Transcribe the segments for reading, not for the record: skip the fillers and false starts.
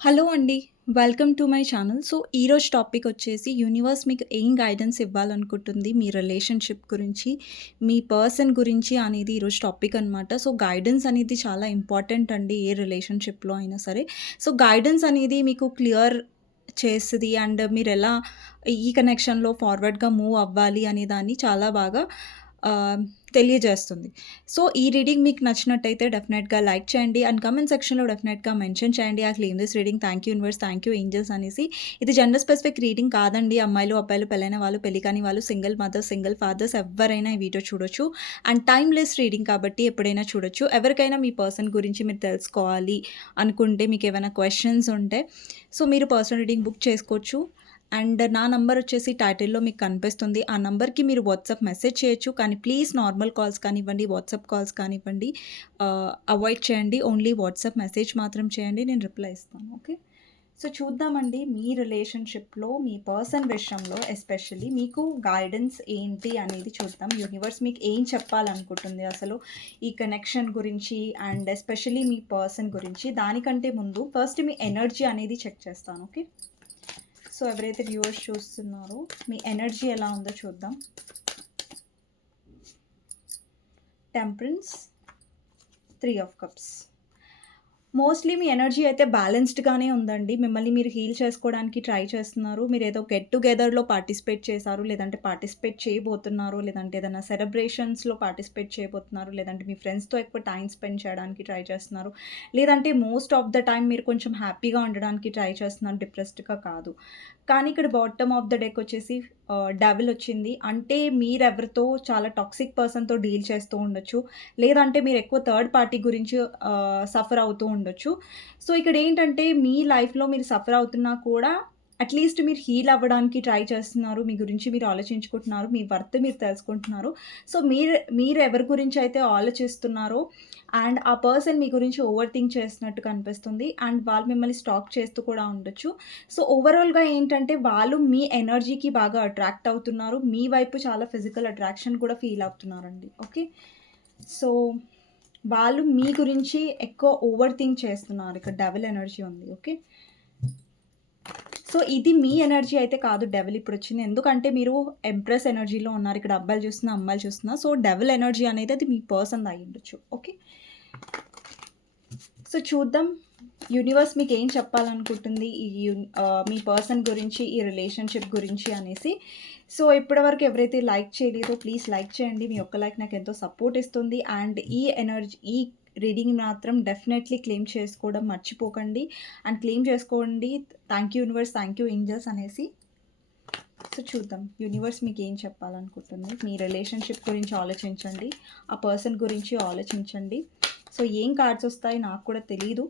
Hello అండి. Welcome to my channel. So, ఈరోజు topic వచ్చేసి యూనివర్స్ మీకు ఏం గైడెన్స్ ఇవ్వాలనుకుంటుంది మీ రిలేషన్‌షిప్ గురించి, మీ పర్సన్ గురించి అనేది ఈరోజు టాపిక్ అనమాట. సో, గైడెన్స్ అనేది చాలా ఇంపార్టెంట్ అండి ఏ రిలేషన్‌షిప్‌లో అయినా సరే. సో, గైడెన్స్ అనేది మీకు క్లియర్ చేస్తది అండ్ మీరెలా ఈ కనెక్షన్‌లో ఫార్వర్డ్‌గా మూవ్ అవ్వాలి అనే దాన్ని చాలా బాగా ఆహ్, తెలియజేస్తుంది. సో, ఈ రీడింగ్ మీకు నచ్చినట్టయితే డెఫినెట్‌గా లైక్ చేయండి అండ్ కామెంట్ సెక్షన్‌లో డెఫినెట్‌గా మెన్షన్ చేయండి. I claim this reading. Thank you universe, thank you angels అనేసి. ఇది జెండర్ స్పెసిఫిక్ రీడింగ్ కాదండి. అమ్మాయిలు, అబ్బాయిలు, పెళ్ళైన వాళ్ళు, పెళ్లి కాని వాళ్ళు, సింగిల్ మదర్స్, సింగిల్ ఫాదర్స్ ఎవ్వరైనా ఈ వీడియో చూడొచ్చు. అండ్ టైమ్‌లెస్ రీడింగ్ కాబట్టి ఎప్పుడైనా చూడొచ్చు. ఎవరికైనా మీ పర్సన్ గురించి మీరు తెలుసుకోవాలి అనుకుంటే, మీకేమైనా క్వెషన్స్ ఉంటే, సో, మీరు పర్సనల్ రీడింగ్ బుక్ చేసుకోవచ్చు. అండ్ నా నంబర్ వచ్చేసి టైటిల్‌లో మీకు కనిపిస్తుంది. ఆ నంబర్‌కి మీరు వాట్సాప్ మెసేజ్ చేయొచ్చు. కానీ ప్లీజ్ నార్మల్ కాల్స్ కానివ్వండి, వాట్సాప్ కాల్స్ కానివ్వండి అవాయిడ్ చేయండి. ఓన్లీ వాట్సాప్ మెసేజ్ మాత్రం చేయండి. నేను రిప్లై ఇస్తాను. ఓకే. సో, చూద్దామండి మీ రిలేషన్‌షిప్‌లో మీ పర్సన్ విషయంలో ఎస్పెషల్లీ మీకు గైడెన్స్ ఏంటి అనేది చూద్దాం. యూనివర్స్ మీకు ఏం చెప్పాలనుకుంటుంది అసలు ఈ కనెక్షన్ గురించి అండ్ ఎస్పెషల్లీ మీ పర్సన్ గురించి. దానికంటే ముందు ఫస్ట్ మీ ఎనర్జీ అనేది చెక్ చేస్తాను. ఓకే. సో, ఎవరైతే వ్యూవర్స్ చూస్తున్నారో మీ ఎనర్జీ ఎలా ఉందో చూద్దాం. Temperance, 3 of cups. Mostly me energy అయితే బ్యాలెన్స్‌డ్‌గానే ఉందండి. మిమ్మల్ని మీరు హీల్ చేసుకోవడానికి ట్రై చేస్తున్నారు. మీరేదో గెట్ టుగెదర్‌లో పార్టిసిపేట్ చేశారు. లేదంటే పార్టిసిపేట్ చేయబోతున్నారు. లేదంటే ఏదైనా సెలబ్రేషన్స్‌లో పార్టిసిపేట్ చేయబోతున్నారు. లేదంటే మీ ఫ్రెండ్స్‌తో ఎక్కువ టైమ్ స్పెండ్ చేయడానికి ట్రై చేస్తున్నారు. లేదంటే మోస్ట్ ఆఫ్ ద టైమ్ మీరు కొంచెం హ్యాపీగా ఉండడానికి ట్రై చేస్తున్నారు. డిప్రెస్డ్‌గా కాదు. కానీ ఇక్కడ బాటమ్ ఆఫ్ ద డెక్ వచ్చేసి డెవిల్ వచ్చింది. అంటే మీరెవరితో చాలా టాక్సిక్ పర్సన్‌తో డీల్ చేస్తూ ఉండొచ్చు. లేదంటే మీరు ఎక్కువ థర్డ్ పార్టీ గురించి సఫర్ అవుతూ ఉండొచ్చు. సో, ఇక్కడేంటంటే మీ లైఫ్‌లో మీరు సఫర్ అవుతున్నా కూడా అట్‌లీస్ట్ మీరు హీల్ అవ్వడానికి ట్రై చేస్తున్నారు. మీ గురించి మీరు ఆలోచించుకుంటున్నారు. మీ వర్త్ మీరు తెలుసుకుంటున్నారు. సో, మీరు ఎవరి గురించయితే ఆలోచిస్తున్నారో అండ్ ఆ పర్సన్ మీ గురించి ఓవర్ థింక్ చేస్తున్నట్టు కనిపిస్తుంది. అండ్ వాళ్ళు మిమ్మల్ని స్టాక్ చేస్తూ కూడా ఉండొచ్చు. సో, ఓవరాల్‌గా ఏంటంటే వాళ్ళు మీ ఎనర్జీకి బాగా అట్రాక్ట్ అవుతున్నారు. మీ వైపు చాలా ఫిజికల్ అట్రాక్షన్ కూడా ఫీల్ అవుతున్నారండి. ఓకే. సో, వాళ్ళు మీ గురించి ఎక్కువ ఓవర్ థింక్ చేస్తున్నారు. ఇక్కడ డెవిల్ ఎనర్జీ ఉంది. ఓకే. సో, ఇది మీ ఎనర్జీ అయితే కాదు డెవిల్ ఇప్పుడొచ్చింది. ఎందుకంటే మీరు ఎంప్రెస్ ఎనర్జీలో ఉన్నారు. ఇక్కడ అబ్బాయిలు చూస్తున్నా, అమ్మాయిలు చూస్తున్నా. సో, డెవిల్ ఎనర్జీ అనేది అది మీ పర్సన్‌ది అయ్యుండొచ్చు. ఓకే. సో, చూద్దాం యూనివర్స్ మీకేం చెప్పాలనుకుంటుంది మీ పర్సన్ గురించి, ఈ రిలేషన్‌షిప్ గురించి అనేసి. సో, ఇప్పటివరకు ఎవరైతే లైక్ చేయలేదో ప్లీజ్ లైక్ చేయండి. మీ ఒక్క లైక్ నాకెంతో సపోర్ట్ ఇస్తుంది. అండ్ ఈ రీడింగ్ మాత్రం డెఫినెట్‌లీ క్లెయిమ్ చేసుకోవడం మర్చిపోకండి. అండ్ క్లెయిమ్ చేసుకోండి. Thank you universe, thank you angels అనేసి. సో, చూద్దాం యూనివర్స్ మీకేం చెప్పాలనుకుంటుంది. మీ రిలేషన్‌షిప్ గురించి ఆలోచించండి. ఆ పర్సన్ గురించి ఆలోచించండి. సో, ఏం కార్డ్స్ వస్తాయి నాకు కూడా తెలీదు.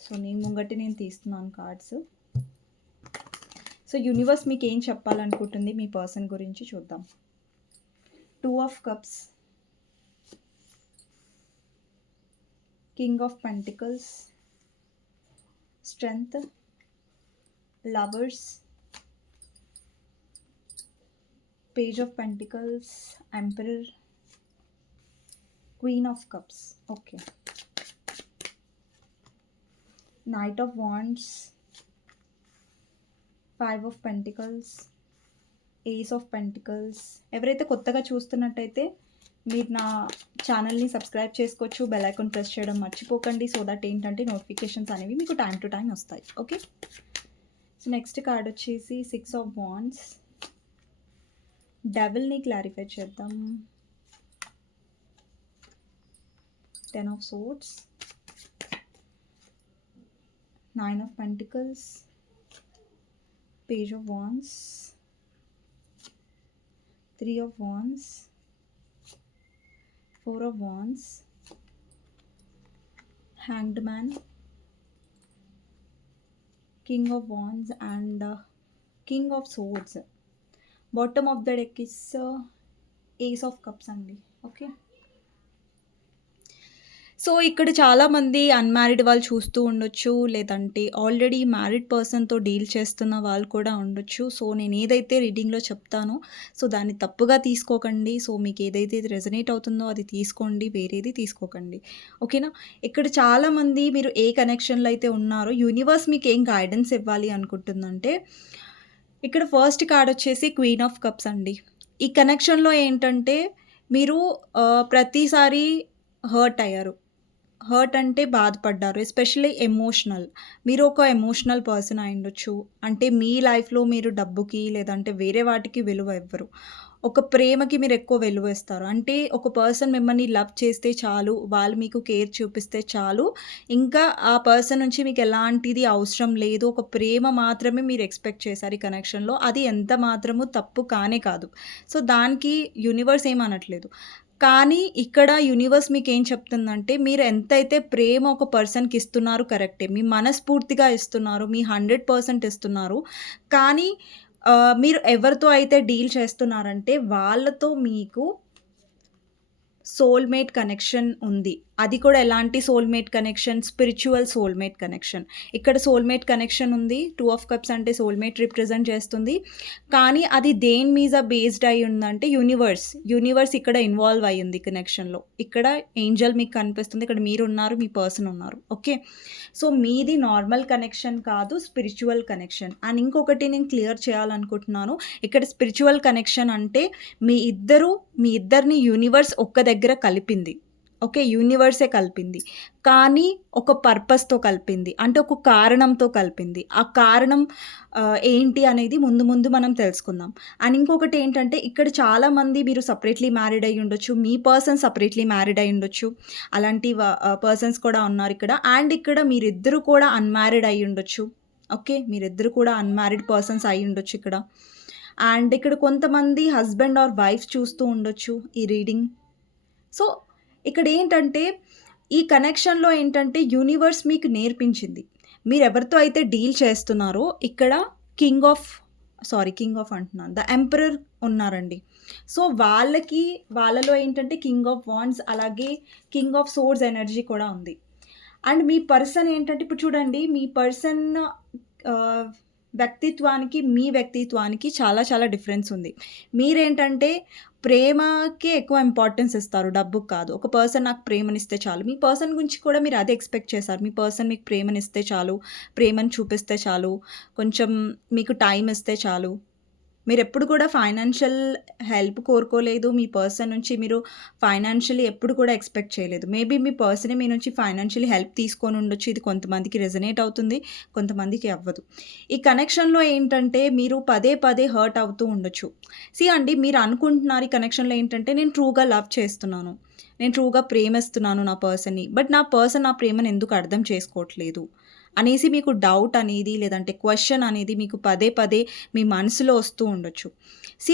సో, నేను ముంగటే నేను తీస్తున్నాను కార్డ్స్. సో, యూనివర్స్ మీకేం చెప్పాలనుకుంటుంది మీ పర్సన్ గురించి చూద్దాం. 2 of cups, king of pentacles, strength, lovers, page of pentacles, emperor, queen of cups. Okay. Knight of wands, 5 of pentacles, ace of pentacles. ఎవరైతే కొత్తగా చూస్తున్నట్టయితే మీరు నా ఛానల్‌ని సబ్స్క్రైబ్ చేసుకోవచ్చు. బెల్ ఐకాన్ ప్రెస్ చేయడం మర్చిపోకండి. సో దట్ ఏంటంటే నోటిఫికేషన్స్ అనేవి మీకు టైమ్ టు టైమ్ వస్తాయి. ఓకే. సో, నెక్స్ట్ కార్డ్ వచ్చేసి 6 ఆఫ్ వాండ్స్. డెవిల్‌ని క్లారిఫై చేద్దాం. 10 of swords, 9 of pentacles, page of wands, 3 of wands, 4 of wands, hanged man, king of wands and king of swords. Bottom of the deck is ace of cups అండి. Okay. So, ఇక్కడ చాలామంది unmarried వాళ్ళు చూస్తూ ఉండొచ్చు. లేదంటే already married పర్సన్‌తో deal చేస్తున్న వాళ్ళు కూడా ఉండొచ్చు. సో, నేనేదైతే రీడింగ్‌లో చెప్తానో దాన్ని తప్పుగా తీసుకోకండి. మీకేదైతే ఇది రెజొనేట్ అవుతుందో అది తీసుకోండి. వేరేది తీసుకోకండి. ఓకేనా? ఇక్కడ చాలామంది మీరు ఏ కనెక్షన్‌లో అయితే ఉన్నారో యూనివర్స్ మీకేం గైడెన్స్ ఇవ్వాలి అనుకుంటుందంటే, ఇక్కడ ఫస్ట్ కార్డొచ్చేసి క్వీన్ ఆఫ్ కప్స్ అండి. ఈ కనెక్షన్‌లో ఏంటంటే మీరు ప్రతిసారి హర్ట్ అయ్యారు. హర్ట్ అంటే బాధపడ్డారు. Especially emotional. మీరు ఒక ఎమోషనల్ పర్సన్ అయ్యుండొచ్చు. అంటే మీ లైఫ్‌లో మీరు డబ్బుకి లేదంటే వేరే వాటికి విలువ ఇవ్వరు. ఒక ప్రేమకి మీరెక్కువ విలువ ఇస్తారు. అంటే ఒక పర్సన్ మిమ్మల్ని లవ్ చేస్తే చాలు, వాళ్ళు మీకు కేర్ చూపిస్తే చాలు, ఇంకా ఆ పర్సన్ నుంచి మీకు ఎలాంటిది అవసరం లేదు. ఒక ప్రేమ మాత్రమే మీరు ఎక్స్‌పెక్ట్ చేశారు ఈ కనెక్షన్‌లో. అది ఎంత మాత్రము తప్పు కానే కాదు. దానికి యూనివర్స్ ఏమనట్లేదు. కానీ ఇక్కడ యూనివర్స్ మీకేం చెప్తుందంటే, మీరు ఎంతైతే ప్రేమ ఒక పర్సన్‌కి ఇస్తున్నారు కరెక్టే. మీ మనస్ఫూర్తిగా ఇస్తున్నారు. మీ 100% ఇస్తున్నారు. కానీ మీరు ఎవరితో అయితే డీల్ చేస్తున్నారంటే, వాళ్ళతో మీకు సోల్‌మేట్ కనెక్షన్ ఉంది. అది కూడా ఎలాంటి soulmate connection? Spiritual soulmate connection. ఇక్కడ సోల్‌మేట్ కనెక్షన్ ఉంది. 2 ఆఫ్ కప్స్ అంటే సోల్‌మేట్ రిప్రజెంట్ చేస్తుంది. కానీ అది దేని మీద బేస్డ్ అయ్యి ఉందంటే యూనివర్స్. యూనివర్స్ ఇక్కడ ఇన్వాల్వ్ అయ్యింది కనెక్షన్‌లో. ఇక్కడ ఏంజెల్ మీకు కనిపిస్తుంది. ఇక్కడ మీరున్నారు. మీ పర్సన్ ఉన్నారు. ఓకే. మీది నార్మల్ కనెక్షన్ కాదు. Spiritual connection. అండ్ ఇంకొకటి నేను క్లియర్ చేయాలనుకుంటున్నాను. ఇక్కడ స్పిరిచ్యువల్ కనెక్షన్ అంటే మీ ఇద్దరిని యూనివర్స్ ఒక్క దగ్గర కలిపింది. ఓకే. యూనివర్సే కలిపింది. కానీ ఒక పర్పస్‌తో కలిపింది. అంటే ఒక కారణంతో కలిపింది. ఆ కారణం ఏంటి అనేది ముందు ముందు మనం తెలుసుకుందాం. అండ్ ఇంకొకటి ఏంటంటే ఇక్కడ చాలామంది మీరు సెపరేట్‌లీ మ్యారీడ్ అయ్యి ఉండొచ్చు. మీ పర్సన్ సెపరేట్‌లీ మ్యారీడ్ అయ్యి ఉండొచ్చు. అలాంటి పర్సన్స్ కూడా ఉన్నారు ఇక్కడ. అండ్ ఇక్కడ మీరిద్దరూ కూడా అన్‌మ్యారీడ్ అయ్యి ఉండొచ్చు. ఓకే. మీరిద్దరూ కూడా అన్‌మ్యారీడ్ పర్సన్స్ అయ్యి ఉండొచ్చు ఇక్కడ. అండ్ ఇక్కడ కొంతమంది హస్బెండ్ ఆర్ వైఫ్ చూస్తూ ఉండొచ్చు ఈ రీడింగ్. సో, ఇక్కడేంటంటే, ఈ కనెక్షన్‌లో ఏంటంటే, యూనివర్స్ మీకు నేర్పించింది. మీరెవరితో అయితే డీల్ చేస్తున్నారో, ఇక్కడ కింగ్ ఆఫ్ అంటున్నాను. ద ఎంపరర్ ఉన్నారండి. వాళ్ళలో ఏంటంటే, కింగ్ ఆఫ్ వాండ్స్ అలాగే కింగ్ ఆఫ్ సోర్డ్స్ ఎనర్జీ కూడా ఉంది. అండ్ మీ పర్సన్ ఏంటంటే, ఇప్పుడు చూడండి మీ పర్సన్ ఆహ్, వ్యక్తిత్వానికి, మీ వ్యక్తిత్వానికి చాలా చాలా డిఫరెన్స్ ఉంది. మీరేంటంటే ప్రేమకే ఎక్కువ ఇంపార్టెన్స్ ఇస్తారు. డబ్బుకి కాదు. ఒక పర్సన్ నాకు ప్రేమనిస్తే చాలు. మీ పర్సన్ గురించి కూడా మీరు అదే ఎక్స్‌పెక్ట్ చేశారు. మీ పర్సన్ మీకు ప్రేమనిస్తే చాలు, ప్రేమను చూపిస్తే చాలు, కొంచెం మీకు టైమ్ ఇస్తే చాలు. మీరెప్పుడు కూడా ఫైనాన్షియల్ హెల్ప్ కోరుకోలేదు. మీ పర్సన్ నుంచి మీరు ఫైనాన్షియల్లీ ఎప్పుడు కూడా ఎక్స్‌పెక్ట్ చేయలేదు. మేబీ మీ పర్సనే మీ నుంచి ఫైనాన్షియల్లీ హెల్ప్ తీసుకొని ఉండొచ్చు. ఇది కొంతమందికి రెజొనేట్ అవుతుంది. కొంతమందికి అవ్వదు. ఈ కనెక్షన్‌లో ఏంటంటే మీరు పదే పదే హర్ట్ అవుతూ ఉండొచ్చు. అండి మీరు అనుకుంటున్నారు ఈ కనెక్షన్‌లో ఏంటంటే నేను ట్రూగా లవ్ చేస్తున్నాను. నేను ట్రూగా ప్రేమిస్తున్నాను నా పర్సన్‌ని. బట్ నా పర్సన్ నా ప్రేమను ఎందుకు అర్థం చేసుకోవట్లేదు అనేసి మీకు డౌట్ అనేది లేదంటే క్వెషన్ అనేది మీకు పదే పదే మీ మనసులో వస్తూ ఉండొచ్చు.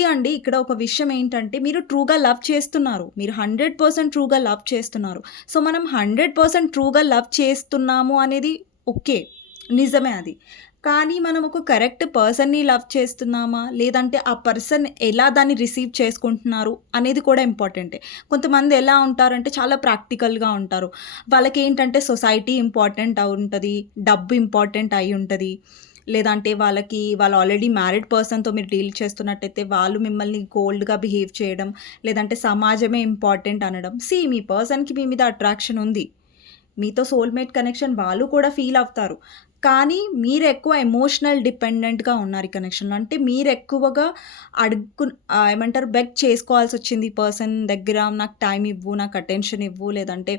అండి ఇక్కడ ఒక విషయం ఏంటంటే మీరు ట్రూగా లవ్ చేస్తున్నారు. మీరు 100% ట్రూగా లవ్ చేస్తున్నారు. మనం 100% ట్రూగా లవ్ చేస్తున్నాము అనేది ఓకే. నిజమే అది. కానీ మనం ఒక కరెక్ట్ పర్సన్‌ని లవ్ చేస్తున్నామా? లేదంటే ఆ పర్సన్ ఎలా దాన్ని రిసీవ్ చేసుకుంటున్నారు అనేది కూడా ఇంపార్టెంటే. కొంతమంది ఎలా ఉంటారంటే చాలా ప్రాక్టికల్‌గా ఉంటారు. వాళ్ళకేంటంటే సొసైటీ ఇంపార్టెంట్ ఉంటది. డబ్బు ఇంపార్టెంట్ అయి ఉంటది. లేదంటే వాళ్ళు ఆల్రెడీ మ్యారీడ్ పర్సన్‌తో మీరు డీల్ చేస్తున్నట్టయితే వాళ్ళు మిమ్మల్ని కోల్డ్‌గా బిహేవ్ చేయడం, లేదంటే సమాజమే ఇంపార్టెంట్ అనడం. మీ పర్సన్‌కి మీ మీద అట్రాక్షన్ ఉంది. మీతో సోల్‌మేట్ కనెక్షన్ వాళ్ళు కూడా ఫీల్ అవుతారు. కానీ మీరెక్కువ ఎమోషనల్ డిపెండెంట్‌గా ఉన్నారు ఈ కనెక్షన్‌లో. అంటే మీరెక్కువగా ఏమంటారు బెగ్ చేసుకోవాల్సొచ్చింది ఈ పర్సన్ దగ్గర. నాకు టైమ్ ఇవ్వు, నాకు అటెన్షన్ ఇవ్వు. లేదంటే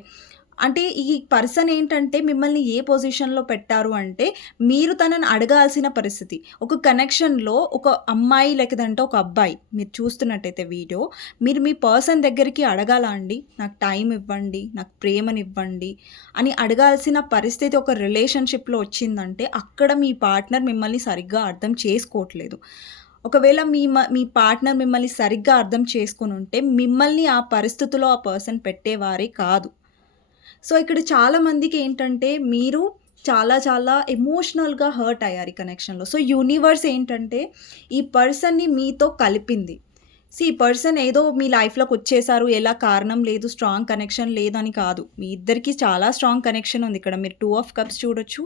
అంటే ఈ పర్సన్ ఏంటంటే మిమ్మల్ని ఏ పొజిషన్‌లో పెట్టారు అంటే మీరు తనని అడగాల్సిన పరిస్థితి. ఒక కనెక్షన్‌లో ఒక అమ్మాయి లేదంటే ఒక అబ్బాయి మీరు చూస్తున్నట్టయితే వీడియో, మీరు మీ పర్సన్ దగ్గరికి అడగాలా అండి? నాకు టైమ్ ఇవ్వండి, నాకు ప్రేమనివ్వండి అని అడగాల్సిన పరిస్థితి ఒక రిలేషన్‌షిప్‌లో వచ్చిందంటే అక్కడ మీ పార్ట్నర్ మిమ్మల్ని సరిగ్గా అర్థం చేసుకోవట్లేదు. ఒకవేళ మీ పార్ట్నర్ మిమ్మల్ని సరిగ్గా అర్థం చేసుకొనుంటే మిమ్మల్ని ఆ పరిస్థితిలో ఆ పర్సన్ పెట్టేవారే కాదు. ఇక్కడ చాలా మందికేంటంటే మీరు చాలా చాలా ఎమోషనల్‌గా హర్ట్ అయ్యారు ఈ కనెక్షన్‌లో. యూనివర్స్ ఏంటంటే ఈ పర్సన్‌ని మీతో కలిపింది. ఈ పర్సన్ ఏదో మీ లైఫ్‌లోకొచ్చేసారు, ఎలా కారణం లేదు, స్ట్రాంగ్ కనెక్షన్ లేదని కాదు. మీ ఇద్దరికీ చాలా స్ట్రాంగ్ కనెక్షన్ ఉంది. ఇక్కడ మీరు 2 ఆఫ్ కప్స్ చూడొచ్చు.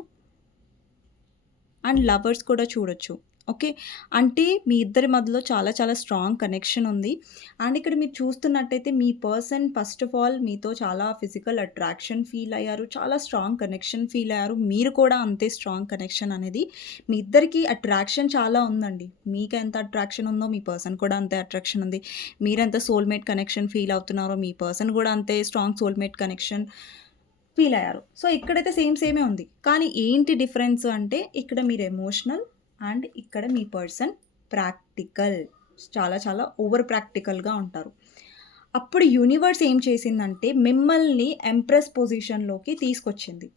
అండ్ లవర్స్ కూడా చూడొచ్చు. ఓకే. అంటే మీ ఇద్దరి మధ్యలో చాలా చాలా స్ట్రాంగ్ కనెక్షన్ ఉంది. అండ్ ఇక్కడ మీరు చూస్తున్నట్టయితే మీ పర్సన్ ఫస్ట్ ఆఫ్ ఆల్ మీతో చాలా ఫిజికల్ అట్రాక్షన్ ఫీల్ అయ్యారు. చాలా స్ట్రాంగ్ కనెక్షన్ ఫీల్ అయ్యారు. మీరు కూడా అంతే స్ట్రాంగ్ కనెక్షన్ అనేది. మీ ఇద్దరికీ అట్రాక్షన్ చాలా ఉందండి. మీకెంత అట్రాక్షన్ ఉందో మీ పర్సన్ కూడా అంతే అట్రాక్షన్ ఉంది. మీరెంత సోల్‌మేట్ కనెక్షన్ ఫీల్ అవుతున్నారో మీ పర్సన్ కూడా అంతే స్ట్రాంగ్ సోల్‌మేట్ కనెక్షన్ ఫీల్ అయ్యారు. సో, ఇక్కడైతే సేమే ఉంది. కానీ ఏంటి డిఫరెన్స్ అంటే ఇక్కడ మీరు ఎమోషనల్ అండ్ ఇక్కడ మీ పర్సన్ ప్రాక్టికల్. చాలా చాలా ఓవర్ ప్రాక్టికల్‌గా ఉంటారు. అప్పుడు యూనివర్స్ ఏం చేసిందంటే మిమ్మల్ని ఎంప్రెస్ పొజిషన్‌లోకి తీసుకొచ్చింది.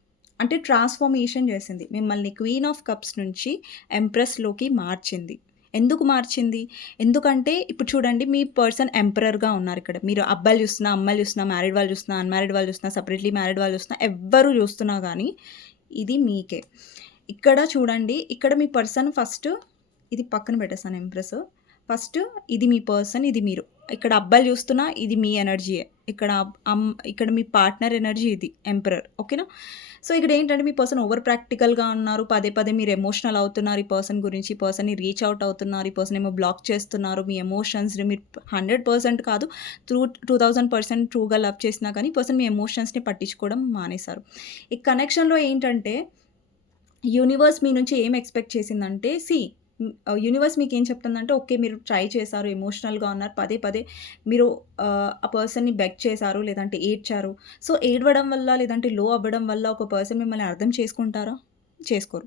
అంటే ట్రాన్స్‌ఫర్మేషన్ చేసింది. మిమ్మల్ని క్వీన్ ఆఫ్ కప్స్ నుంచి ఎంప్రెస్‌లోకి మార్చింది. ఎందుకు మార్చింది? ఎందుకంటే ఇప్పుడు చూడండి మీ పర్సన్ ఎంపరర్‌గా ఉన్నారిక్కడ. మీరు అబ్బాయిలు చూస్తున్నా, అమ్మాయిలు చూస్తున్నా, మ్యారీడ్ వాళ్ళు చూస్తున్నా, అన్‌మ్యారీడ్ వాళ్ళు చూస్తున్నా, సెపరేట్‌లీ మ్యారీడ్ వాళ్ళు చూస్తున్నా, ఎవ్వరు చూస్తున్నా గానీ ఇది మీకే. ఇక్కడ చూడండి, ఇక్కడ మీ పర్సన్ ఫస్ట్ ఇది పక్కన పెట్టేస్తాను ఎంప్రెస్. ఫస్ట్ ఇది మీ పర్సన్, ఇది మీరు. ఇక్కడ అబ్బాయిలు చూస్తున్నా ఇది మీ ఎనర్జీయే. ఇక్కడ మీ పార్ట్నర్ ఎనర్జీ ఇది ఎంపరర్. ఓకేనా? సో, ఇక్కడ ఏంటంటే మీ పర్సన్ ఓవర్ ప్రాక్టికల్‌గా ఉన్నారు. పదే పదే మీరు ఎమోషనల్ అవుతున్నారు ఈ పర్సన్ గురించి. ఈ పర్సన్‌ని రీచ్ అవుట్ అవుతున్నారు. ఈ పర్సన్ ఏమో బ్లాక్ చేస్తున్నారు. మీ ఎమోషన్స్‌ని మీరు 100% కాదు 2000% ట్రూగా లవ్ చేసినా కానీ ఈ పర్సన్ మీ ఎమోషన్స్‌ని పట్టించుకోవడం మానేశారు. ఈ కనెక్షన్‌లో ఏంటంటే యూనివర్స్ మీ నుంచి ఏం ఎక్స్‌పెక్ట్ చేసిందంటే యూనివర్స్ మీకేం చెప్తుందంటే ఓకే. మీరు ట్రై చేశారు, ఎమోషనల్‌గా ఉన్నారు. పదే పదే మీరు ఆ పర్సన్‌ని బెగ్ చేశారు, లేదంటే ఏడ్చారు. సో, ఏడవడం వల్ల లేదంటే లో అవ్వడం వల్ల ఒక పర్సన్ మిమ్మల్ని అర్థం చేసుకుంటారా? చేసుకోరు.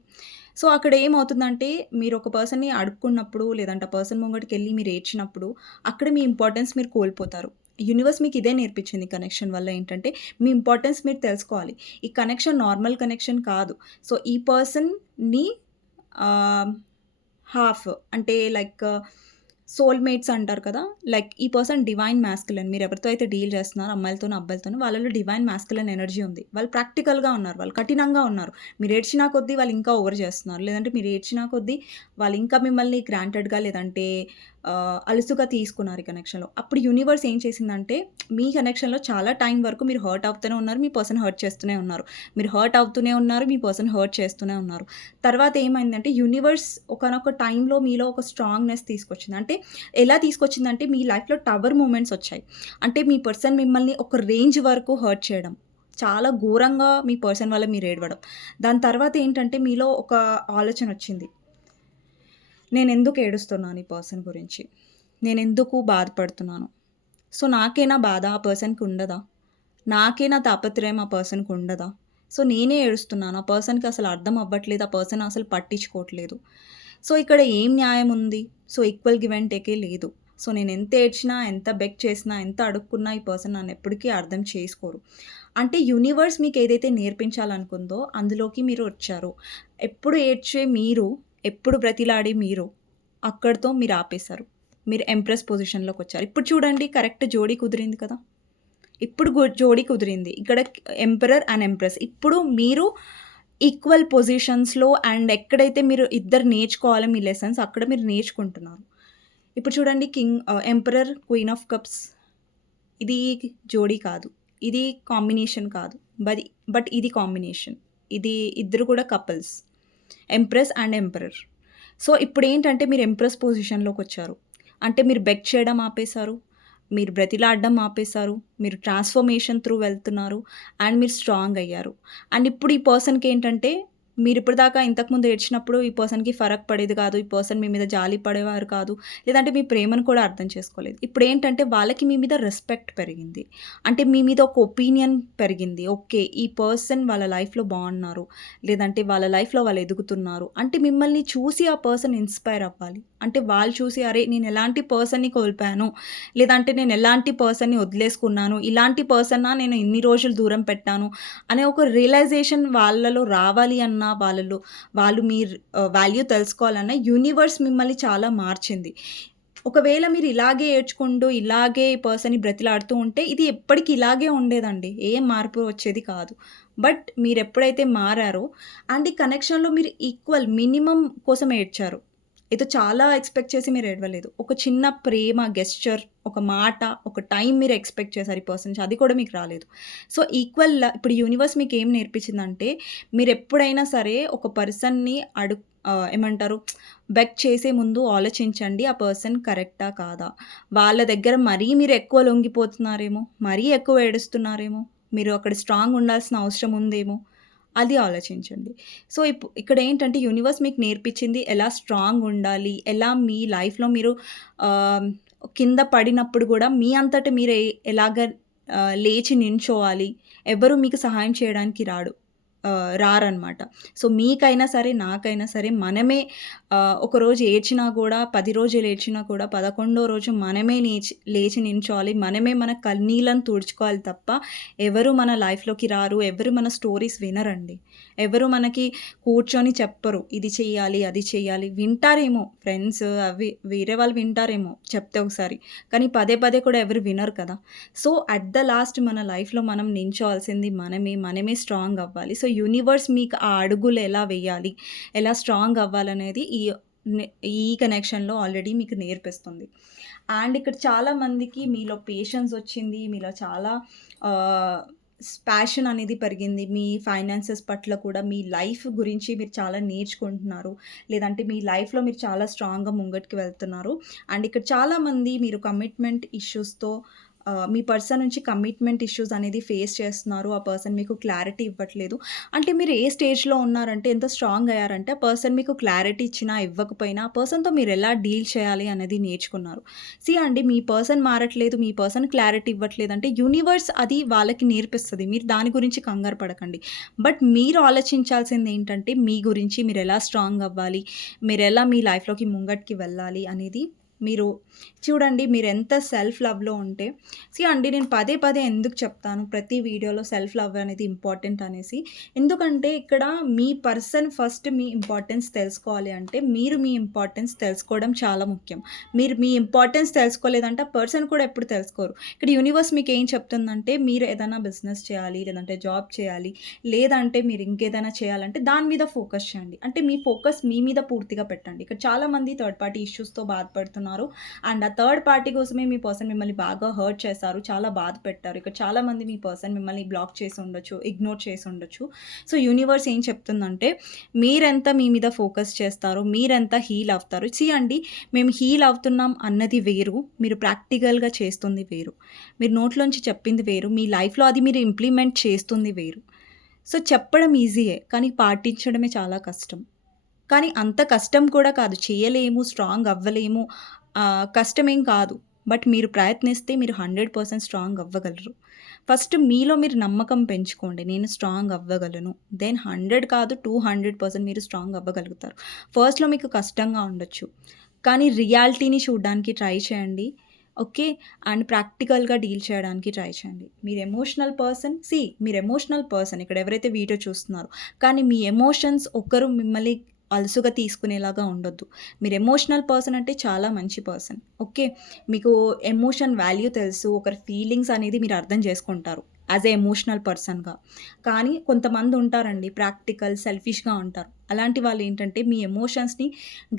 సో, అక్కడ ఏమవుతుందంటే మీరు ఒక పర్సన్‌ని అడుక్కున్నప్పుడు లేదంటే ఆ పర్సన్ ముంగటికెళ్ళి మీరు ఏడ్చినప్పుడు అక్కడ మీ ఇంపార్టెన్స్ మీరు కోల్పోతారు. యూనివర్స్ మీకు ఇదే నేర్పించింది కనెక్షన్ వల్ల ఏంటంటే మీ ఇంపార్టెన్స్ మీరు తెలుసుకోవాలి. ఈ కనెక్షన్ నార్మల్ కనెక్షన్ కాదు. సో, ఈ పర్సన్‌ని ఆహ్, హాఫ్ అంటే లైక్ సోల్‌మేట్స్ అంటారు కదా! లైక్ ఈ పర్సన్ డివైన్ మాస్కులిన్. మీరు ఎవరితో అయితే డీల్ చేస్తున్నారో అమ్మాయిలతోనో, అబ్బాయిలతోనో వాళ్ళలో డివైన్ మాస్కులిన్ ఎనర్జీ ఉంది. వాళ్ళు ప్రాక్టికల్‌గా ఉన్నారు. వాళ్ళు కఠినంగా ఉన్నారు. మీరు ఏడ్చినా కొద్దీ వాళ్ళు ఇంకా ఓవర్ చేస్తున్నారు. లేదంటే మీరు ఏడ్చినా కొద్దీ వాళ్ళు ఇంకా మిమ్మల్ని గ్రాంటెడ్‌గా లేదంటే అలుసుగా తీసుకున్నారు ఈ కనెక్షన్‌లో. అప్పుడు యూనివర్స్ ఏం చేసిందంటే మీ కనెక్షన్‌లో చాలా టైం వరకు మీరు హర్ట్ అవుతూనే ఉన్నారు. మీ పర్సన్ హర్ట్ చేస్తూనే ఉన్నారు. మీరు హర్ట్ అవుతూనే ఉన్నారు. మీ పర్సన్ హర్ట్ చేస్తూనే ఉన్నారు. తర్వాత ఏమైందంటే యూనివర్స్ ఒకానొక టైంలో మీలో ఒక స్ట్రాంగ్‌నెస్ తీసుకొచ్చింది. అంటే ఎలా తీసుకొచ్చిందంటే మీ లైఫ్‌లో టవర్ మూమెంట్స్ వచ్చాయి. అంటే మీ పర్సన్ మిమ్మల్ని ఒక రేంజ్ వరకు హర్ట్ చేయడం. చాలా ఘోరంగా మీ పర్సన్ వల్ల మీరు ఏడవడం. దాని తర్వాత ఏంటంటే మీలో ఒక ఆలోచన వచ్చింది. నేనెందుకు ఏడుస్తున్నాను ఈ పర్సన్ గురించి? నేనెందుకు బాధపడుతున్నాను? సో, నాకేనా బాధ ఆ పర్సన్‌కి ఉండదా? నాకేనా తాపత్రయం ఆ పర్సన్‌కి ఉండదా? సో, నేనే ఏడుస్తున్నాను. ఆ పర్సన్‌కి అసలు అర్థం అవ్వట్లేదు. ఆ పర్సన్ అసలు పట్టించుకోవట్లేదు. సో, ఇక్కడ ఏం న్యాయం ఉంది? సో, ఈక్వల్ గివ్ అండ్ టేకే లేదు. సో, నేనెంత ఏడ్చినా, ఎంత బెగ్ చేసినా, ఎంత అడుక్కున్నా ఈ పర్సన్ నన్నెప్పటికీ అర్థం చేసుకోరు. అంటే యూనివర్స్ మీకేదైతే నేర్పించాలనుకుందో అందులోకి మీరు వచ్చారు. ఎప్పుడు ఏడ్చే మీరు, ఎప్పుడు బ్రతిలాడే మీరు, అక్కడితో మీరు ఆపేశారు. మీరు ఎంప్రెస్ పొజిషన్‌లోకొచ్చారు. ఇప్పుడు చూడండి కరెక్ట్ జోడీ కుదిరింది కదా! ఇప్పుడు జోడీ కుదిరింది. ఇక్కడ ఎంపరర్ అండ్ ఎంప్రెస్. ఇప్పుడు మీరు ఈక్వల్ పొజిషన్స్‌లో అండ్ ఎక్కడైతే మీరు ఇద్దరు నేర్చుకోవాలో మీ లెసన్స్ అక్కడ మీరు నేర్చుకుంటున్నారు. ఇప్పుడు చూడండి ఎంపరర్, క్వీన్ ఆఫ్ కప్స్ ఇది జోడీ కాదు. ఇది కాంబినేషన్ కాదు. బట్ ఇది కాంబినేషన్. ఇది ఇద్దరు కూడా couples. Empress and emperor. So, ఇప్పుడేంటంటే మీరు ఎంప్రెస్ పొజిషన్‌లోకొచ్చారు. అంటే మీరు బెగ్ చేయడం ఆపేశారు. మీరు బ్రతిలాడడం ఆపేశారు. మీరు ట్రాన్స్‌ఫర్మేషన్ త్రూ వెళ్తున్నారు. అండ్ మీరు స్ట్రాంగ్ అయ్యారు. అండ్ ఇప్పుడు ఈ పర్సన్‌కేంటంటే మీరిప్పటిదాకా ఇంతకుముందు ఏడ్చినప్పుడు ఈ పర్సన్‌కి ఫరక్ పడేది కాదు. ఈ పర్సన్ మీ మీద జాలి పడేవారు కాదు. లేదంటే మీ ప్రేమను కూడా అర్థం చేసుకోలేదు. ఇప్పుడేంటంటే వాళ్ళకి మీ మీద రెస్పెక్ట్ పెరిగింది. అంటే మీ మీద ఒక ఒపీనియన్ పెరిగింది. ఓకే. ఈ పర్సన్ వాళ్ళ లైఫ్‌లో బావున్నారు. లేదంటే వాళ్ళ లైఫ్‌లో వాళ్ళు ఎదుగుతున్నారు. అంటే మిమ్మల్ని చూసి ఆ పర్సన్ ఇన్‌స్పైర్ అవ్వాలి. అంటే వాళ్ళు చూసి అరే! నేను ఎలాంటి పర్సన్‌ని కోల్పోయాను. లేదంటే నేను ఎలాంటి పర్సన్‌ని వదిలేసుకున్నాను. ఇలాంటి పర్సన్నా నేను ఇన్ని రోజులు దూరం పెట్టాను అనే ఒక రియలైజేషన్ వాళ్ళలో రావాలి అన్నా, వాళ్ళు మీ వాల్యూ తెలుసుకోవాలన్నా యూనివర్స్ మిమ్మల్ని చాలా మార్చింది. ఒకవేళ మీరు ఇలాగే ఏడ్చుకుంటూ, ఇలాగే ఈ పర్సన్‌ని బ్రతిలాడుతూ ఉంటే ఇది ఎప్పటికి ఇలాగే ఉండేదండి. ఏం మార్పు వచ్చేది కాదు. బట్ మీరెప్పుడైతే మారారో అండ్ ఈ కనెక్షన్‌లో మీరు ఈక్వల్ మినిమమ్ కోసం ఏడ్చారు. ఏదో చాలా ఎక్స్‌పెక్ట్ చేసి మీరు ఏడవలేదు. ఒక చిన్న ప్రేమ గెస్చర్, ఒక మాట, ఒక టైం మీరు ఎక్స్‌పెక్ట్ చేశారు ఈ పర్సన్ నుంచి. అది కూడా మీకు రాలేదు. సో, ఇప్పుడు యూనివర్స్ మీకేం నేర్పించిందంటే, మీరెప్పుడైనా సరే ఒక పర్సన్‌ని ఏమంటారు బెగ్ చేసే ముందు ఆలోచించండి. ఆ పర్సన్ కరెక్టా? కాదా? వాళ్ళ దగ్గర మరీ మీరు ఎక్కువ లొంగిపోతున్నారేమో, మరీ ఎక్కువ ఏడుస్తున్నారేమో, మీరు అక్కడ స్ట్రాంగ్ ఉండాల్సిన అవసరం ఉందేమో, అది ఆలోచించండి. సో, ఇక్కడేంటంటే యూనివర్స్ మీకు నేర్పించింది ఎలా స్ట్రాంగ్ ఉండాలి, ఎలా మీ లైఫ్‌లో మీరు ఆహ్, కింద పడినప్పుడు గూడా మీ అంతట మీరే ఎలాగ లేచి నించోవాలి. ఎవ్వరు మీకు సహాయం చేయడానికి రారనమాట. సో, మీకైనా సరే, నాకైనా సరే మనమే ఒకరోజు ఏడ్చినా గూడా, 10 రోజులు ఏడ్చినా కూడా, 11వ రోజు మనమే లేచి నించోవాలి. మనమే మన కన్నీళ్ళని తుడుచుకోవాలి తప్ప, ఎవరు మన లైఫ్‌లోకి రారు. ఎవరు మన స్టోరీస్ వినరండి. ఎవరు మనకి కూర్చొని చెప్పరు. ఇది చెయ్యాలి, అది చెయ్యాలి. వింటారేమో ఫ్రెండ్స్ అవి వేరే వాళ్ళు వింటారేమో చెప్తే ఒకసారి. కానీ పదే పదే కూడా ఎవరు వినరు కదా! సో, అట్ ద లాస్ట్ మన లైఫ్‌లో మనం నించోవాల్సింది మనమే. మనమే స్ట్రాంగ్ అవ్వాలి. సో, యూనివర్స్ మీకు ఆ అడుగులు ఎలా వేయాలి, ఎలా స్ట్రాంగ్ అవ్వాలనేది ఈ కనెక్షన్‌లో ఆల్రెడీ మీకు నేర్పిస్తుంది. అండ్ ఇక్కడ చాలా మందికి మీలో పేషెన్స్ వచ్చింది. మీలో చాలా ఆహ్, ప్యాషన్ అనేది పెరిగింది. మీ ఫైనాన్సెస్ పట్ల కూడా, మీ లైఫ్ గురించి మీరు చాలా నేర్చుకుంటున్నారు. లేదంటే మీ లైఫ్‌లో మీరు చాలా స్ట్రాంగ్‌గా ముంగటికి వెళ్తున్నారు. అండ్ ఇక్కడ చాలామంది మీరు కమిట్మెంట్ ఇష్యూస్‌తో మీ పర్సన్ నుంచి కమిట్మెంట్ ఇష్యూస్ అనేది ఫేస్ చేస్తున్నారు. ఆ పర్సన్ మీకు క్లారిటీ ఇవ్వట్లేదు. అంటే మీరు ఏ స్టేజ్‌లో ఉన్నారంటే, ఎంత స్ట్రాంగ్ అయ్యారంటే, ఆ పర్సన్ మీకు క్లారిటీ ఇచ్చినా, ఇవ్వకపోయినా, ఆ పర్సన్‌తో మీరు ఎలా డీల్ చేయాలి అనేది నేర్చుకున్నారు. అండి మీ పర్సన్ మారట్లేదు, మీ పర్సన్ క్లారిటీ ఇవ్వట్లేదంటే, యూనివర్స్ అది వాళ్ళకి నేర్పిస్తది. మీరు దాని గురించి కంగారు పడకండి. బట్ మీరు ఆలోచించాల్సిందేంటంటే, మీ గురించి మీరెలా స్ట్రాంగ్ అవ్వాలి, మీరెలా మీ లైఫ్‌లోకి ముంగటికి వెళ్ళాలి అనేది మీరు చూడండి. మీరెంత సెల్ఫ్ లవ్‌లో ఉంటే అండి నేను పదే పదే ఎందుకు చెప్తాను ప్రతి వీడియోలో సెల్ఫ్ లవ్ అనేది ఇంపార్టెంట్ అనేసి. ఎందుకంటే ఇక్కడ మీ పర్సన్ ఫస్ట్ మీ ఇంపార్టెన్స్ తెలుసుకోవాలి అంటే, మీరు మీ ఇంపార్టెన్స్ తెలుసుకోవడం చాలా ముఖ్యం. మీరు మీ ఇంపార్టెన్స్ తెలుసుకోలేదంటే, ఆ పర్సన్ కూడా ఎప్పుడు తెలుసుకోరు. ఇక్కడ యూనివర్స్ మీకేం చెప్తుందంటే, మీరు ఏదైనా బిజినెస్ చేయాలి, లేదంటే జాబ్ చేయాలి, లేదంటే మీరు ఇంకేదైనా చేయాలంటే దాని మీద ఫోకస్ చేయండి. అంటే మీ ఫోకస్ మీ మీద పూర్తిగా పెట్టండి. ఇక్కడ చాలామంది థర్డ్ పార్టీ ఇష్యూస్‌తో బాధపడుతున్నారు. అండ్ ఆ థర్డ్ పార్టీ కోసమే మీ పర్సన్ మిమ్మల్ని బాగా హర్ట్ చేశారు. చాలా బాధ పెట్టారు. ఇక్కడ చాలామంది మీ పర్సన్ మిమ్మల్ని బ్లాక్ చేసి ఉండొచ్చు, ఇగ్నోర్ చేసి ఉండొచ్చు. సో, యూనివర్స్ ఏం చెప్తుందంటే, మీరెంత మీ మీద ఫోకస్ చేస్తారో, మీరెంత హీల్ అవుతారో అండి మేము హీల్ అవుతున్నాం అన్నది వేరు. మీరు ప్రాక్టికల్‌గా చేస్తుంది వేరు. మీరు నోట్లోంచి చెప్పింది వేరు. మీ లైఫ్‌లో అది మీరు ఇంప్లిమెంట్ చేస్తుంది వేరు. సో, చెప్పడం ఈజీయే. కానీ పాటించడమే చాలా కష్టం. కానీ అంత కష్టం కూడా కాదు. చేయలేము, స్ట్రాంగ్ అవ్వలేము, కష్టమేం కాదు. బట్ మీరు ప్రయత్నిస్తే మీరు 100% స్ట్రాంగ్ అవ్వగలరు. ఫస్ట్ మీలో మీరు నమ్మకం పెంచుకోండి. నేను స్ట్రాంగ్ అవ్వగలను. దెన్ 100 కాదు 200% మీరు స్ట్రాంగ్ అవ్వగలుగుతారు. ఫస్ట్‌లో మీకు కష్టంగా ఉండొచ్చు. కానీ రియాలిటీని చూడడానికి ట్రై చేయండి. ఓకే. అండ్ ప్రాక్టికల్‌గా డీల్ చేయడానికి ట్రై చేయండి. మీరు ఎమోషనల్ పర్సన్ ఇక్కడ ఎవరైతే వీడియో చూస్తున్నారో, కానీ మీ ఎమోషన్స్ ఒకరు మిమ్మల్ని అలుసుగా తీసుకునేలాగా ఉండొద్దు. మీరు ఎమోషనల్ పర్సన్ అంటే చాలా మంచి పర్సన్. ఓకే. మీకు ఎమోషన్ వాల్యూ తెలుసు. ఒకరి ఫీలింగ్స్ అనేది మీరు అర్థం చేసుకుంటారు యాస్ ఎ ఎమోషనల్ పర్సన్‌గా. కానీ కొంతమంది ఉంటారండి ప్రాక్టికల్, సెల్ఫిష్‌గా ఉంటారు. అలాంటి వాళ్ళేంటంటే మీ ఎమోషన్స్‌ని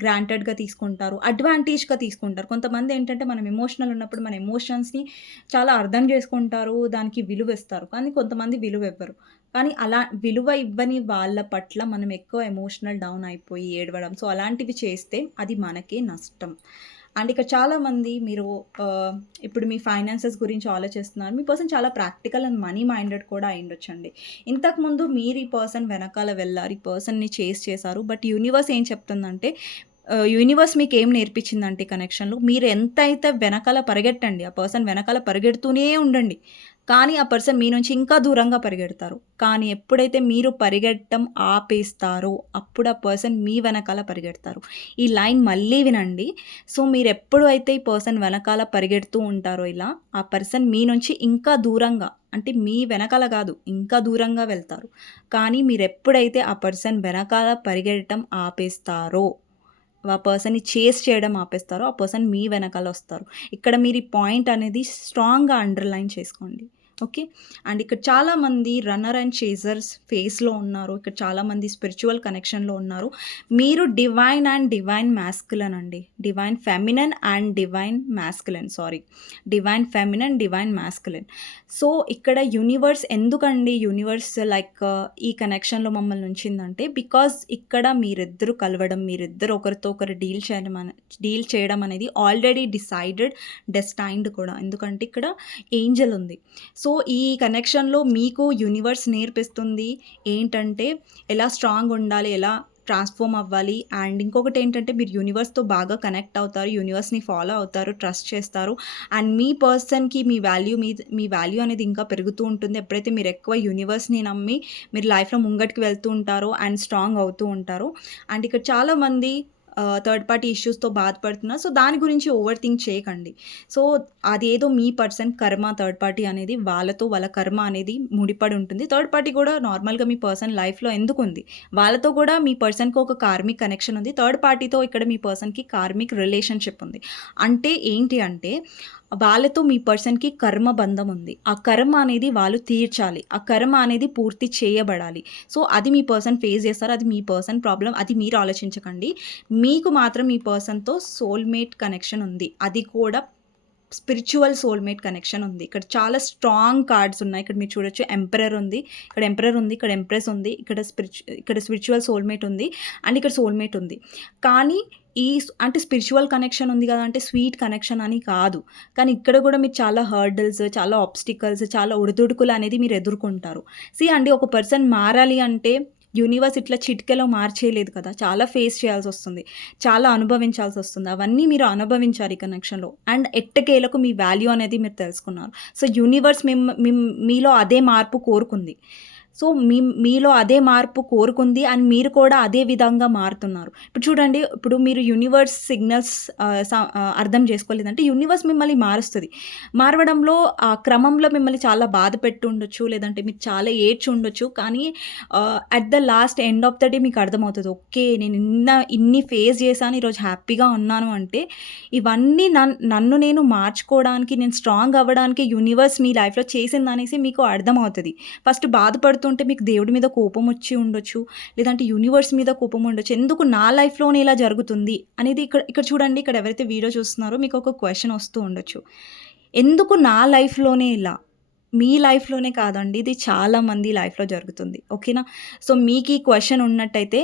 గ్రాంటెడ్‌గా తీసుకుంటారు. అడ్వాంటేజ్‌గా తీసుకుంటారు. కొంతమంది ఏంటంటే మనం ఎమోషనల్ ఉన్నప్పుడు మన ఎమోషన్స్‌ని చాలా అర్థం చేసుకుంటారు. దానికి విలువిస్తారు. కానీ కొంతమంది విలువివ్వరు. కానీ అలా విలువ ఇవ్వని వాళ్ళ పట్ల మనం ఎక్కువ ఎమోషనల్ డౌన్ అయిపోయి ఏడవడం. సో, అలాంటివి చేస్తే అది మనకే నష్టం. అండ్ ఇక్కడ చాలామంది మీరు ఆహ్, ఇప్పుడు మీ ఫైనాన్సెస్ గురించి ఆలోచిస్తున్నారు. మీ పర్సన్ చాలా ప్రాక్టికల్ అండ్ మనీ మైండెడ్ కూడా అయ్యుండొచ్చండి. ఇంతకుముందు మీరు ఈ పర్సన్ వెనకాల వెళ్లారు. ఈ పర్సన్‌ని చేజ్ చేశారు. బట్ యూనివర్స్ ఏం చెప్తుందంటే, యూనివర్స్ మీకేం నేర్పించిందంటే కనెక్షన్‌లో మీరు ఎంతైతే వెనకాల పరిగెట్టండి. ఆ పర్సన్ వెనకాల పరిగెడుతూనే ఉండండి. కానీ ఆ పర్సన్ మీ నుంచి ఇంకా దూరంగా పరిగెడతారు. కానీ ఎప్పుడైతే మీరు పరిగెట్టడం ఆపేస్తారో, అప్పుడు ఆ పర్సన్ మీ వెనకాల పరిగెడతారు. ఈ లైన్ మళ్ళీ వినండి. సో, మీరెప్పుడు అయితే ఈ పర్సన్ వెనకాల పరిగెడుతూ ఉంటారో ఇలా, ఆ పర్సన్ మీ నుంచి ఇంకా దూరంగా అంటే మీ వెనకాల గాదు, ఇంకా దూరంగా వెళ్తారు. కానీ మీరెప్పుడైతే ఆ పర్సన్ వెనకాల పరిగెట్టడం ఆపేస్తారో, ఆ పర్సన్‌ని చేజ్ చేయడం ఆపేస్తారో, ఆ పర్సన్ మీ వెనకాల ఒస్తారు. ఇక్కడ మీరు ఈ పాయింట్ అనేది స్ట్రాంగ్‌గా అండర్‌లైన్ చేసుకోండి. ఓకే. అండ్ ఇక్కడ చాలామంది రన్నర్ అండ్ చేజర్స్ ఫేస్‌లో ఉన్నారు. ఇక్కడ చాలామంది స్పిరిచ్యువల్ కనెక్షన్‌లో ఉన్నారు. మీరు డివైన్ అండ్ డివైన్ మాస్కులన్ అండి. Divine feminine and divine మాస్కులన్ sorry. Divine feminine, divine మాస్కులన్. So, ఇక్కడ యూనివర్స్ ఎందుకండి యూనివర్స్ ఈ కనెక్షన్‌లో మమ్మల్ని ఉంచిందంటే, బికాజ్ ఇక్కడ మీరిద్దరూ కలవడం, మీరిద్దరు ఒకరితో ఒకరు డీల్ చేయడం అనేది ఆల్రెడీ డిసైడెడ్, డెస్టైన్డ్ కూడా. ఎందుకంటే ఇక్కడ ఏంజెల్ ఉంది. సో, ఈ కనెక్షన్‌లో మీకు యూనివర్స్ నేర్పిస్తుంది ఏంటంటే, ఎలా స్ట్రాంగ్ ఉండాలి, ఎలా ట్రాన్స్‌ఫార్మ్ అవ్వాలి. అండ్ ఇంకొకటేంటంటే, మీరు యూనివర్స్‌తో బాగా కనెక్ట్ అవుతారు. యూనివర్స్‌ని ఫాలో అవుతారు, ట్రస్ట్ చేస్తారు. అండ్ మీ పర్సన్‌కి మీ వాల్యూ అనేది ఇంకా పెరుగుతూ ఉంటుంది. ఎప్పుడైతే మీరు ఎక్కువ యూనివర్స్‌ని నమ్మి మీరు లైఫ్‌లో ముంగటికి వెళ్తూ ఉంటారో అండ్ స్ట్రాంగ్ అవుతూ ఉంటారో. అండ్ ఇక్కడ చాలామంది థర్డ్ పార్టీ ఇష్యూస్‌తో బాధపడుతున్నారు. సో, దాని గురించి ఓవర్ థింక్ చేయకండి. సో, అదేదో మీ పర్సన్ కర్మ, థర్డ్ పార్టీ అనేది వాళ్ళ కర్మ అనేది ముడిపడి ఉంటుంది. థర్డ్ పార్టీ కూడా నార్మల్‌గా మీ పర్సన్ లైఫ్‌లో ఎందుకుంది? వాళ్ళతో కూడా మీ పర్సన్‌కి ఒక కార్మిక్ కనెక్షన్ ఉంది. థర్డ్ పార్టీతో ఇక్కడ మీ పర్సన్‌కి కార్మిక్ రిలేషన్‌షిప్ ఉంది. అంటే ఏంటి అంటే, వాళ్ళతో మీ పర్సన్‌కి కర్మ బంధం ఉంది. ఆ కర్మ అనేది వాళ్ళు తీర్చాలి. ఆ కర్మ అనేది పూర్తి చేయబడాలి. సో, అది మీ పర్సన్ ఫేస్ చేస్తారు. అది మీ పర్సన్ ప్రాబ్లమ్. అది మీరు ఆలోచించకండి. మీకు మాత్రం మీ పర్సన్‌తో సోల్‌మేట్ కనెక్షన్ ఉంది. అది కూడా స్పిరిచ్యువల్ సోల్‌మేట్ కనెక్షన్ ఉంది. ఇక్కడ చాలా స్ట్రాంగ్ కార్డ్స్ ఉన్నాయి. ఇక్కడ మీరు చూడొచ్చు ఎంపరర్ ఉంది. ఇక్కడ ఎంపరర్ ఉంది. ఇక్కడ ఎంప్రెస్ ఉంది. ఇక్కడ స్పిరిచ్యువల్ సోల్‌మేట్ ఉంది. అండ్ ఇక్కడ సోల్‌మేట్ ఉంది. కానీ అంటే స్పిరిచ్యువల్ కనెక్షన్ ఉంది కదా అంటే స్వీట్ కనెక్షన్ అని కాదు. కానీ ఇక్కడ కూడా మీరు చాలా హర్డిల్స్, చాలా ఆబ్స్టికల్స్, చాలా ఒడిదుడుకులు అనేది మీరు ఎదుర్కొంటారు. అండి, ఒక పర్సన్ మారాలి అంటే యూనివర్స్ ఇట్లా చిటికెలో మార్చేయలేదు కదా! చాలా ఫేస్ చేయాల్సొస్తుంది. చాలా అనుభవించాల్సొస్తుంది. అవన్నీ మీరు అనుభవించారు ఈ కనెక్షన్‌లో. అండ్ ఎట్టకేలకు మీ వాల్యూ అనేది మీరు తెలుసుకున్నారు. సో, యూనివర్స్ మీలో అదే మార్పు కోరుకుంది. సో, మీలో అదే మార్పు కోరుకుంది అండ్ మీరు కూడా అదే విధంగా మారుతున్నారు. ఇప్పుడు చూడండి, ఇప్పుడు మీరు యూనివర్స్ సిగ్నల్స్ అర్థం చేసుకోలేదంటే యూనివర్స్ మిమ్మల్ని మారుస్తది. మారవడంలో ఆ క్రమంలో మిమ్మల్ని చాలా బాధ పెట్టుండొచ్చు, లేదంటే మీరు చాలా ఏడ్చి ఉండొచ్చు. కానీ at the last end of the day మీకు అర్థమవుతది. ఓకే, నేను ఇన్ని ఫేస్ చేశాను, ఈరోజు హ్యాపీగా ఉన్నాను అంటే ఇవన్నీ నన్ను నేను మార్చుకోవడానికి, నేను స్ట్రాంగ్ అవ్వడానికి యూనివర్స్ మీ లైఫ్‌లో చేసిందనేసి మీకు అర్థమవుతది. ఫస్ట్ బాధపడుతుంటే మీకు దేవుడి మీద కోపం వచ్చి ఉండొచ్చు, లేదంటే యూనివర్స్ మీద కోపం ఉండొచ్చు. ఎందుకు నా లైఫ్‌లోనే ఇలా జరుగుతుంది అనేది ఇక్కడ చూడండి, ఇక్కడ ఎవరైతే వీడియో చూస్తున్నారో మీకు ఒక క్వెషన్ వస్తూ ఉండొచ్చు. ఎందుకు నా లైఫ్‌లోనే ఇలా? మీ లైఫ్‌లోనే కాదండి, ఇది చాలామంది లైఫ్‌లో జరుగుతుంది. ఓకేనా? సో, మీకు ఈ క్వెషన్ ఉన్నట్టయితే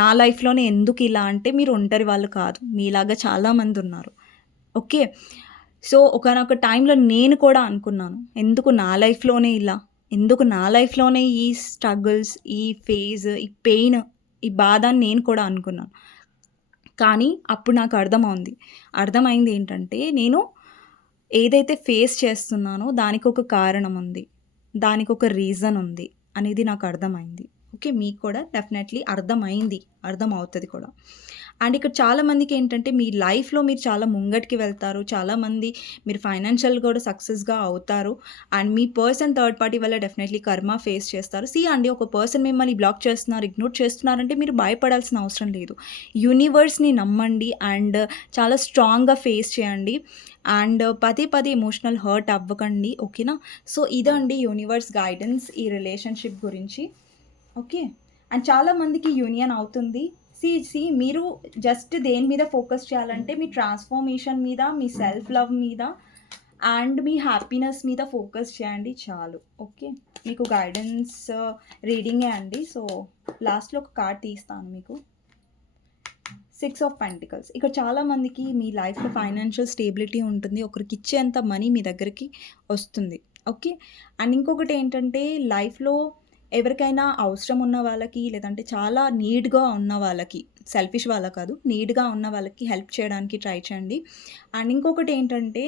నా లైఫ్‌లోనే ఎందుకు ఇలా అంటే మీరు ఒంటరి వాళ్ళు కాదు. మీలాగా చాలామంది ఉన్నారు. ఓకే. సో, ఒకానొక టైంలో నేను కూడా అనుకున్నాను. ఎందుకు నా లైఫ్‌లోనే ఇలా? ఎందుకు నా లైఫ్‌లోనే ఈ స్ట్రగుల్స్, ఈ ఫేజ్, ఈ పెయిన్, ఈ బాధ అని నేను కూడా అనుకున్నాను. కానీ అప్పుడు నాకు అర్థమైంది ఏంటంటే, నేను ఏదైతే ఫేస్ చేస్తున్నానో దానికొక కారణం ఉంది. దానికొక రీజన్ ఉంది అనేది నాకు అర్థమైంది. ఓకే. మీకు కూడా డెఫినెట్‌లీ అర్థమవుతది కూడా. అండ్ ఇక్కడ చాలామందికి ఏంటంటే మీ లైఫ్‌లో మీరు చాలా ముంగటికి వెళ్తారు. చాలామంది మీరు ఫైనాన్షియల్‌గా కూడా సక్సెస్‌గా అవుతారు. And me person third party వల్ల డెఫినెట్‌లీ కర్మ ఫేస్ చేస్తారు. అండి, ఒక పర్సన్ మిమ్మల్ని బ్లాక్ చేస్తున్నారు, ఇగ్నోర్ చేస్తున్నారంటే మీరు భయపడాల్సిన అవసరం లేదు. యూనివర్స్‌ని నమ్మండి అండ్ చాలా స్ట్రాంగ్‌గా ఫేస్ చేయండి. అండ్ పదే ఎమోషనల్ హర్ట్ అవ్వకండి. ఓకేనా? సో, ఇదండి యూనివర్స్ గైడెన్స్ ఈ రిలేషన్‌షిప్ గురించి. ఓకే. అండ్ చాలామందికి యూనియన్ అవుతుంది. మీరు జస్ట్ దేని మీద ఫోకస్ చేయాలంటే మీ ట్రాన్స్‌ఫర్మేషన్ మీద, మీ సెల్ఫ్ లవ్ మీద అండ్ మీ హ్యాపీనెస్ మీద ఫోకస్ చేయండి చాలు. ఓకే. మీకు గైడెన్స్ రీడింగే అండి. సో, లాస్ట్‌లో ఒక కార్డ్ తీస్తాను మీకు. 6 ఆఫ్ పెంటికల్స్. ఇక్కడ చాలామందికి మీ లైఫ్‌లో ఫైనాన్షియల్ స్టేబిలిటీ ఉంటుంది. ఒకరికి ఇచ్చేంత మనీ మీ దగ్గరికి వస్తుంది. ఓకే. అండ్ ఇంకొకటి ఏంటంటే, లైఫ్‌లో ఎవరికైనా అవసరం ఉన్న వాళ్ళకి, లేదంటే చాలా నీడ్‌గా ఉన్న వాళ్ళకి, సెల్ఫిష్ వాళ్ళ కాదు, నీడ్‌గా ఉన్న వాళ్ళకి హెల్ప్ చేయడానికి ట్రై చేయండి. అండ్ ఇంకొకటి ఏంటంటే,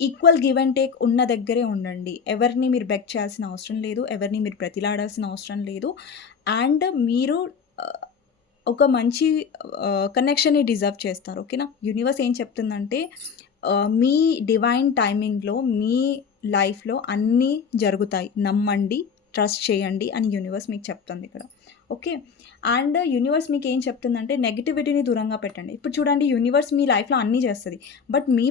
ఈక్వల్ గివ్ అండ్ టేక్ ఉన్న దగ్గరే ఉండండి. ఎవరిని మీరు బెగ్ చేయాల్సిన అవసరం లేదు. ఎవరిని మీరు బ్రతిలాడాల్సిన అవసరం లేదు. అండ్ మీరు ఒక మంచి కనెక్షన్‌ని డిజర్వ్ చేస్తారు. ఓకేనా? యూనివర్స్ ఏం చెప్తుందంటే, మీ డివైన్ టైమింగ్‌లో మీ లైఫ్‌లో అన్నీ జరుగుతాయి. నమ్మండి, ట్రస్ట్ చేయండి అని యూనివర్స్ మీకు చెప్తుంది ఇక్కడ. ఓకే. అండ్ యూనివర్స్ మీకేం చెప్తుందంటే, నెగటివిటీని దూరంగా పెట్టండి. ఇప్పుడు చూడండి, యూనివర్స్ మీ లైఫ్‌లో అన్నీ చేస్తది. బట్ మీ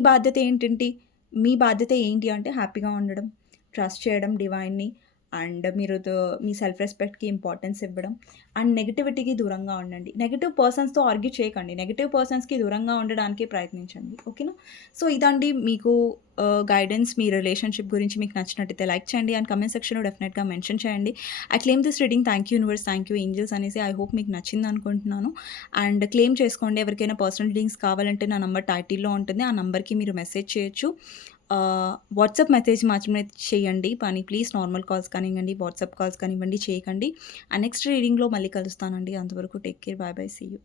బాధ్యత ఏంటి అంటే హ్యాపీగా ఉండడం. ట్రస్ట్ చేయడం డివైన్‌ని అండ్ మీరు మీ సెల్ఫ్ రెస్పెక్ట్‌కి ఇంపార్టెన్స్ ఇవ్వడం అండ్ నెగటివిటీకి దూరంగా ఉండండి. నెగెటివ్ పర్సన్స్‌తో ఆర్గ్యూ చేయకండి. నెగెటివ్ పర్సన్స్‌కి దూరంగా ఉండడానికే ప్రయత్నించండి. ఓకేనా? సో, ఇదండి మీకు గైడెన్స్ మీ రిలేషన్‌షిప్ గురించి మీకు నచ్చినట్టయితే లైక్ చేయండి అండ్ కామెంట్ సెక్షన్‌లో డెఫినెట్‌గా మెన్షన్ చేయండి. I claim this reading thank you universe, thank you angels అనేసి ఐ హోప్ మీకు నచ్చిందనుకుంటున్నాను. అండ్ క్లెయిమ్ చేసుకోండి. ఎవరికైనా పర్సనల్ రీడింగ్స్ కావాలంటే నా నంబర్ టైటిల్‌లో ఉంటుంది. ఆ నంబర్‌కి మీరు మెసేజ్ చేయొచ్చు. వాట్సాప్ మెసేజ్ మాత్రమే చేయండి. కానీ ప్లీజ్ నార్మల్ కాల్స్ కానివ్వండి, వాట్సాప్ కాల్స్ కానివ్వండి చేయకండి. నెక్స్ట్ రీడింగ్‌లో మళ్ళీ కలుస్తానండి. అంతవరకు take care. Bye bye. See you.